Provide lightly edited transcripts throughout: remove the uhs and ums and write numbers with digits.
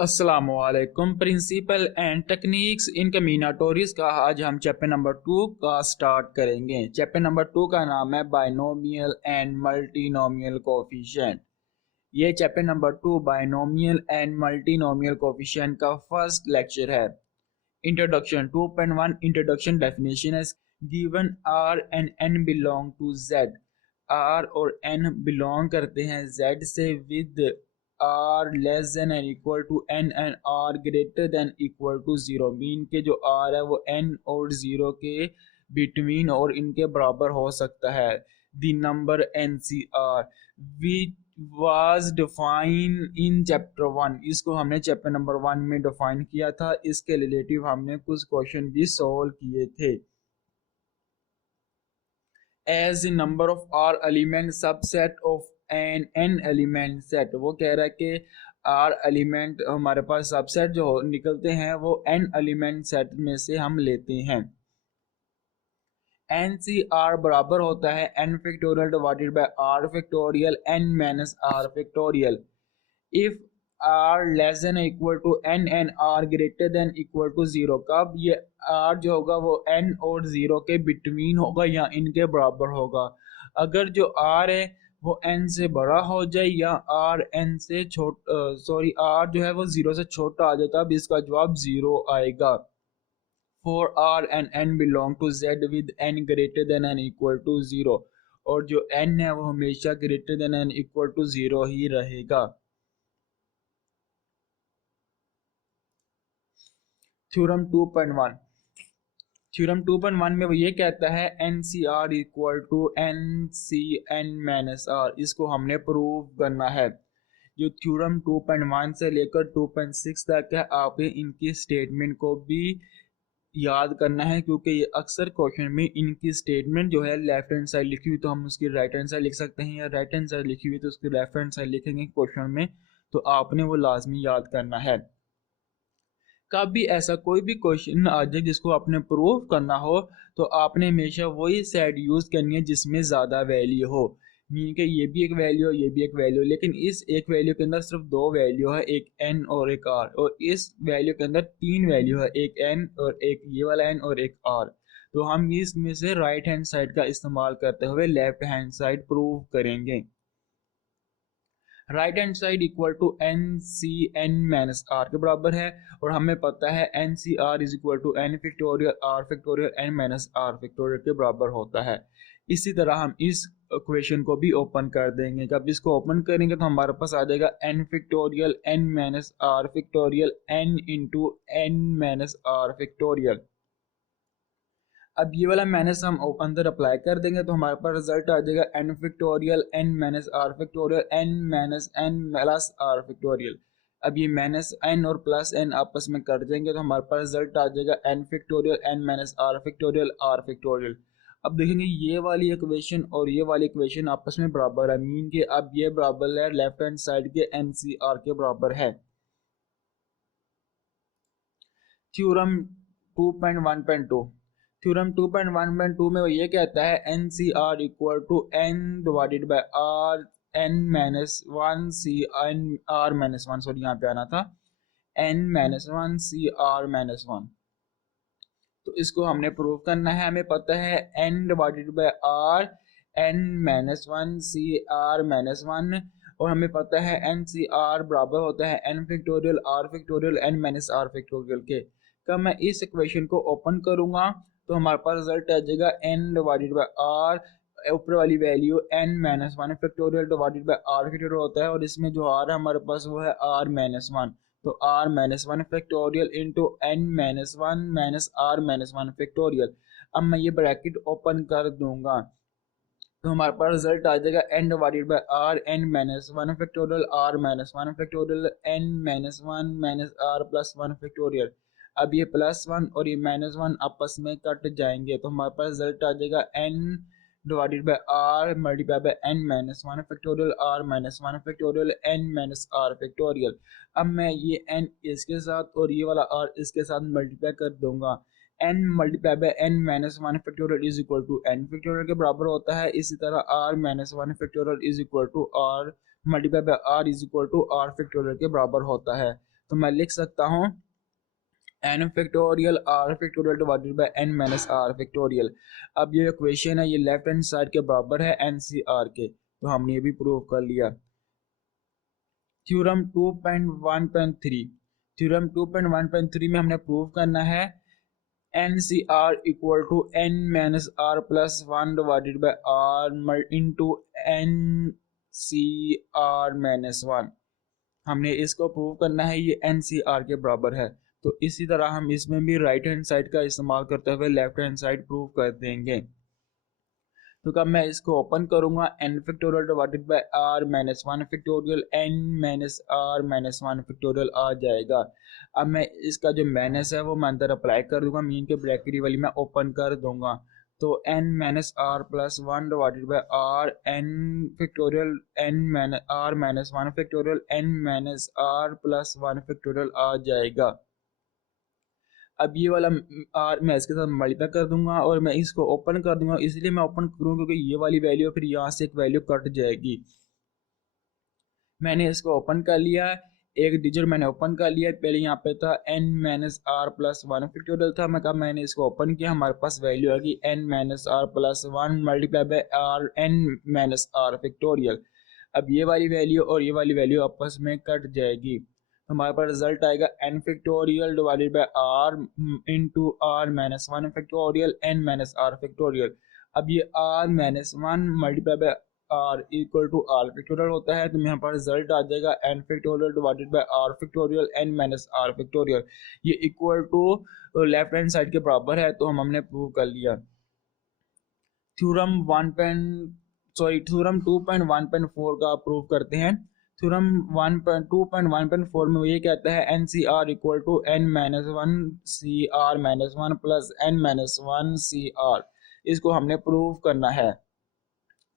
अस्सलामुअलैकुम। Principal and techniques in कम्बिनेटोरियस का आज हम चैप्टर नंबर 2 का स्टार्ट करेंगे। चैप्टर नंबर 2 का नाम है बायनोमियल एंड मल्टीनोमियल कोफिशिएंट। ये chapter number 2 binomial and multinomial coefficient का फर्स्ट लेक्चर है। इंट्रोडक्शन 2.1 इंट्रोडक्शन डेफिनेशन है given R and N belong to Z. R और एन बिलोंग करते हैं जेड से with R less than and equal to N and R greater than equal to zero. Mean के जो are है वो N और जीरो के बिटवीन और इनके बराबर हो सकता है। The number N C R which was define in chapter 1। इसको हमने चैप्टर नंबर 1 में डिफाइन किया था। इसके रिलेटिव हमने कुछ क्वेश्चन भी सॉल्व किए थे। As the number of R element subset of N N element set. वो कह रहा है कि आर एलिमेंट हमारे पास सबसेट जो निकलते हैं वो एन एलिमेंट सेट में से हम लेते हैं। एन सी आर बराबर होता है N factorial divided by R factorial N minus R factorial. If R less than equal to N and R greater than equal to zero. कब ये आर जो होगा वो एन और जीरो के बिटवीन होगा या इनके बराबर होगा। अगर जो आर है वो एन से बड़ा हो जाए या आर एन से आर जो है वो जीरो से छोटा आ जाए तब इसका जवाब जीरो आएगा। For R and n belong to Z with n greater than n equal to 0। और जो n है वो हमेशा greater than n equal to 0 ही रहेगा। थ्योरम 2.1 थ्योरम 2.1 में वो ये कहता है N C R equal to N C N minus R. इसको हमने प्रूव करना है। जो थ्योरम 2.1 से लेकर 2.6 तक है आपने इनकी स्टेटमेंट को भी याद करना है, क्योंकि ये अक्सर क्वेश्चन में इनकी स्टेटमेंट जो है लेफ्ट हैंड साइड लिखी हुई तो हम उसकी राइट हैंड साइड लिख सकते हैं, या राइट हैंड साइड लिखी हुई तो उसकी लेफ्ट हैंड साइड लिखेंगे क्वेश्चन में। तो आपने वो लाजमी याद करना है। कभी ऐसा कोई भी क्वेश्चन आ जाए जिसको आपने प्रूव करना हो तो आपने हमेशा वही साइड यूज करनी है जिसमें ज़्यादा वैल्यू हो। मीन के ये भी एक वैल्यू ये भी एक वैल्यू, लेकिन इस एक वैल्यू के अंदर सिर्फ दो वैल्यू है, एक एन और एक आर। और इस वैल्यू के अंदर तीन वैल्यू है, एक एन और एक ये वाला एन और एक आर। तो हम इसमें से राइट हैंड साइड का इस्तेमाल करते हुए लेफ्ट हैंड साइड प्रूव करेंगे। Right hand side equal to N C N minus R के बराबर है, और हमें पता है N C R is equal to N factorial R factorial N minus R factorial के बराबर होता है। इसी तरह हम इस इक्वेशन को भी ओपन कर देंगे। जब इसको ओपन करेंगे तो हमारे पास आ जाएगा N factorial N minus R factorial N into N minus R factorial. अब ये वाला माइनस हम अंदर अप्लाई कर देंगे तो हमारे पास रिजल्ट आ जाएगा N factorial N minus R factorial N minus N plus R factorial. अब ये माइनस एन और प्लस एन आपस में कर देंगे तो हमारे पास रिजल्ट आ जाएगा N factorial N minus R factorial R factorial. अब देखेंगे ये वाली इक्वेशन और ये वाली इक्वेशन आपस में बराबर है। मीन के अब ये बराबर है लेफ्ट हैंड साइड के एन सी आर के बराबर है। थ्योरम 2.1.2 थ्योरम 2.1.2 में वो ये कहता है N C R equal to N divided by R N minus one C N R minus one. Sorry यहाँ पे आना था N minus one C R minus one. तो इसको हमने प्रूव करना है। हमें पता है N divided by R N minus one C R minus one, और हमें पता है एन सी आर बराबर होता है N factorial R factorial N minus R factorial के। कब मैं इस इक्वेशन को ओपन करूंगा तो हमारे पास रिजल्ट आ जाएगा एन डिवाइडेड बाय आर, ऊपर वाली value N minus one factorial divided by R factorial होता है, और इसमें जो आर है हमारे पास वो है आर माइनस वन। तो R minus one factorial into N minus R minus one factorial. अब मैं ये ब्रैकेट ओपन कर दूंगा तो हमारे पास रिजल्ट आ जाएगा N divided by R N minus one factorial R minus one factorial N minus R plus one factorial. अब ये प्लस वन और ये माइनस वन आपस में कट जाएंगे तो हमारे पास रिजल्ट आ जाएगा N divided by R multiply by N minus one factorial R minus one factorial N minus R factorial. अब मैं ये एन इसके साथ और ये वाला आर इसके साथ मल्टीप्लाई कर दूंगा। N multiply by N minus one factorial is equal to N factorial के बराबर होता है। इसी तरह R minus one factorial is equal to R multiply by R is equal to R factorial के बराबर होता है। तो मैं लिख सकता हूँ n factorial r factorial divided bye n minus r factorial. अब ये इक्वेशन है ये लेफ्ट हैंड साइड के बराबर है NCR के, तो हमने ये भी प्रूव कर लिया। थ्योरम 2.1.3 थ्योरम 2.1.3 में हमने प्रूव करना है NCR equal to n minus r plus 1 divided by r into NCR minus 1। हमने इसको प्रूव करना है, ये NCR के बराबर है। तो इसी तरह हम इसमें भी राइट हैंड साइड का इस्तेमाल करते हुए लेफ्ट हैंड साइड प्रूव कर देंगे। तो कब मैं इसको ओपन करूंगा n factorial divided by r minus 1 factorial n minus r minus 1 factorial आ जाएगा। अब मैं इसका जो माइनस है वो मैं अंदर अप्लाई कर दूंगा, मीन के ब्रैकेट वाली मैं ओपन कर दूंगा। तो n minus r plus 1 divided by r n factorial n minus r minus 1 factorial n minus r plus 1 factorial आ जाएगा। अब ये वाला आर मैं इसके साथ मल्टीप्लाई कर दूंगा और मैं इसको ओपन कर दूंगा, इसलिए मैं ओपन करूँगा क्योंकि ये वाली वैल्यू फिर यहाँ से एक वैल्यू कट जाएगी। मैंने इसको ओपन कर लिया, एक डिजिट मैंने ओपन कर लिया। पहले यहाँ पे था n minus R plus 1 factorial था, मैं कहा मैंने इसको ओपन किया, हमारे पास वैल्यू आ गई n minus R plus 1 multiply by R n minus R factorial. अब ये वाली वैल्यू और ये वाली वैल्यू आपस में कट जाएगी, हमारे पास रिजल्ट आएगा n factorial divided by r into R minus 1 factorial n minus R factorial. अब ये r minus 1 multiply by r equal to r factorial होता है, तो यहाँ पर रिजल्ट आ जाएगा n factorial divided by r factorial n minus r factorial. ये equal to left hand side के बराबर है, तो हमने प्रूव कर लिया। थ्योरम 2.1.4 का प्रूव करते हैं। थ्योरम 2.1.4 में वो ये कहता है NCR equal to n minus 1 CR minus 1 plus n minus 1 CR। इसको हमने प्रूव करना है।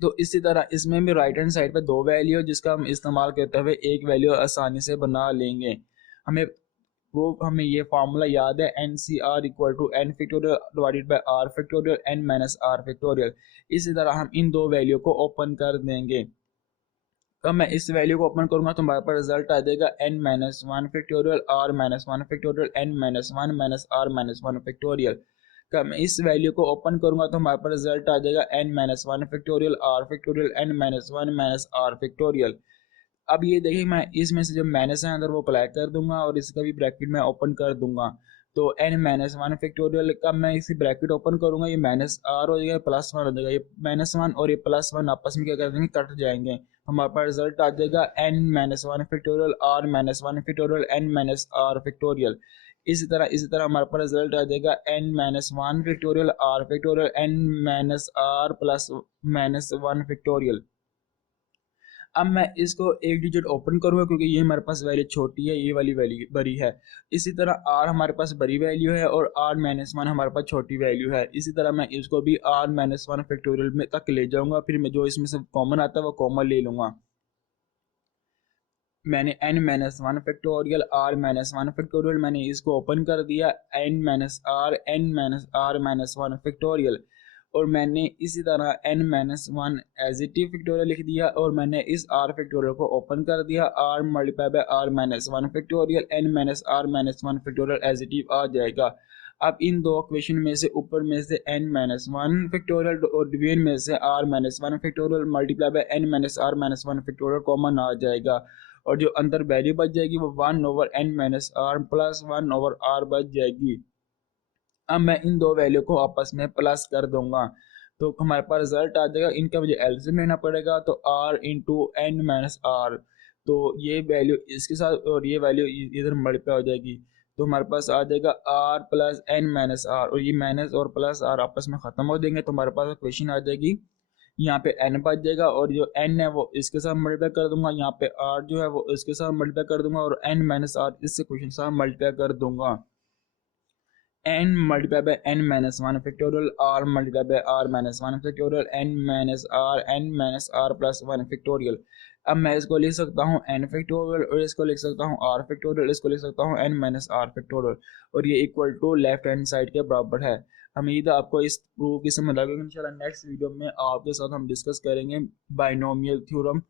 तो इसी तरह इसमें भी राइट हैंड साइड पे दो वैल्यू जिसका हम इस्तेमाल करते हुए एक वैल्यू आसानी से बना लेंगे। हमें ये फार्मूला याद है NCR equal to n factorial divided by r factorial n minus r factorial. इसी तरह हम इन दो वैल्यू को ओपन कर देंगे। अब मैं इस वैल्यू को ओपन करूंगा तो हमारे पास रिजल्ट आ जाएगा n minus 1 factorial r minus 1 factorial n minus 1 minus r minus 1 factorial. अब मैं इस वैल्यू को ओपन करूंगा तो हमारे पास रिजल्ट आ जाएगा n minus 1 factorial r factorial n minus 1 minus r factorial. अब ये देखिए मैं इसमें से जो माइनस है अंदर वो अप्लाई कर दूंगा और इसका भी ब्रैकेट में ओपन कर दूंगा। तो n माइनस 1 फैक्टोरियल का मैं इसी ब्रैकेट ओपन करूंगा, ये माइनस r हो जाएगा प्लस 1 हो जाएगा, ये माइनस 1 और ये प्लस 1 आपस में क्या कर देंगे, कट जाएंगे। हमारे पास रिजल्ट आ जाएगा n minus 1 factorial r minus 1 factorial n minus r factorial. इसी तरह हमारे पास रिजल्ट आ जाएगा n minus 1 factorial r factorial n minus r plus minus 1 factorial. अब मैं इसको एक डिजिट ओपन करूंगा क्योंकि ये हमारे पास वैल्यू छोटी है, ये वाली वैल्यू बड़ी है। इसी तरह r हमारे पास बड़ी वैल्यू है और r माइनस 1 हमारे पास छोटी वैल्यू है। इसी तरह मैं इसको भी r माइनस 1 फैक्टोरियल में तक ले जाऊंगा, फिर मैं जो इसमें से कॉमन आता है वो कॉमन ले लूंगा। मैंने n minus 1 factorial r minus 1 factorial मैंने इसको ओपन कर दिया, n minus r minus 1 factorial. और मैंने इसी तरह n minus 1 as it factorial लिख दिया और मैंने इस r फैक्टोरियल को ओपन कर दिया, r multiply by r minus 1 factorial n minus r minus 1 factorial as it आ जाएगा। अब इन दो क्वेश्चन में से ऊपर में से n माइनस 1 फैक्टोरियल और डिवीजन में से r minus 1 factorial multiply by n minus r minus 1 factorial common आ जाएगा और जो अंदर वैल्यू बच जाएगी वो 1 over n minus r plus 1 over r बच जाएगी। अब मैं इन दो वैल्यू को आपस में प्लस कर दूंगा तो हमारे पास रिजल्ट आ जाएगा। इनका मुझे एलसीएम लेना पड़ेगा, तो r into n minus r, तो ये वैल्यू इसके साथ और ये वैल्यू इधर मल्टीप्लाई हो जाएगी, तो हमारे पास आ जाएगा r plus n minus r और ये माइनस और प्लस r आपस में ख़त्म हो देंगे तो हमारे पास क्वेश्चन आ जाएगी। यहाँ पे n बच जाएगा और जो n है वो इसके साथ मल्टीप्लाई कर दूंगा, यहाँ पे r जो है वो इसके साथ मल्टीप्लाई कर दूंगा और n माइनस r इससे क्वेश्चन के साथ मल्टीप्लाई कर दूंगा। n multiply by n minus 1 factorial r multiply by r minus 1 factorial n minus r plus 1 factorial. अब मैं इसको लिख सकता हूँ n फैक्टोरियल और इसको लिख सकता हूँ r फैक्टोरियल, इसको लिख सकता हूँ n माइनस r फैक्टोरियल और ये equal to left hand side के बराबर है। उम्मीद है आपको इस प्रूफ की समझ आ गई। इंशाल्लाह नेक्स्ट वीडियो में आपके साथ हम डिस्कस करेंगे बाइनोमियल थ्योरम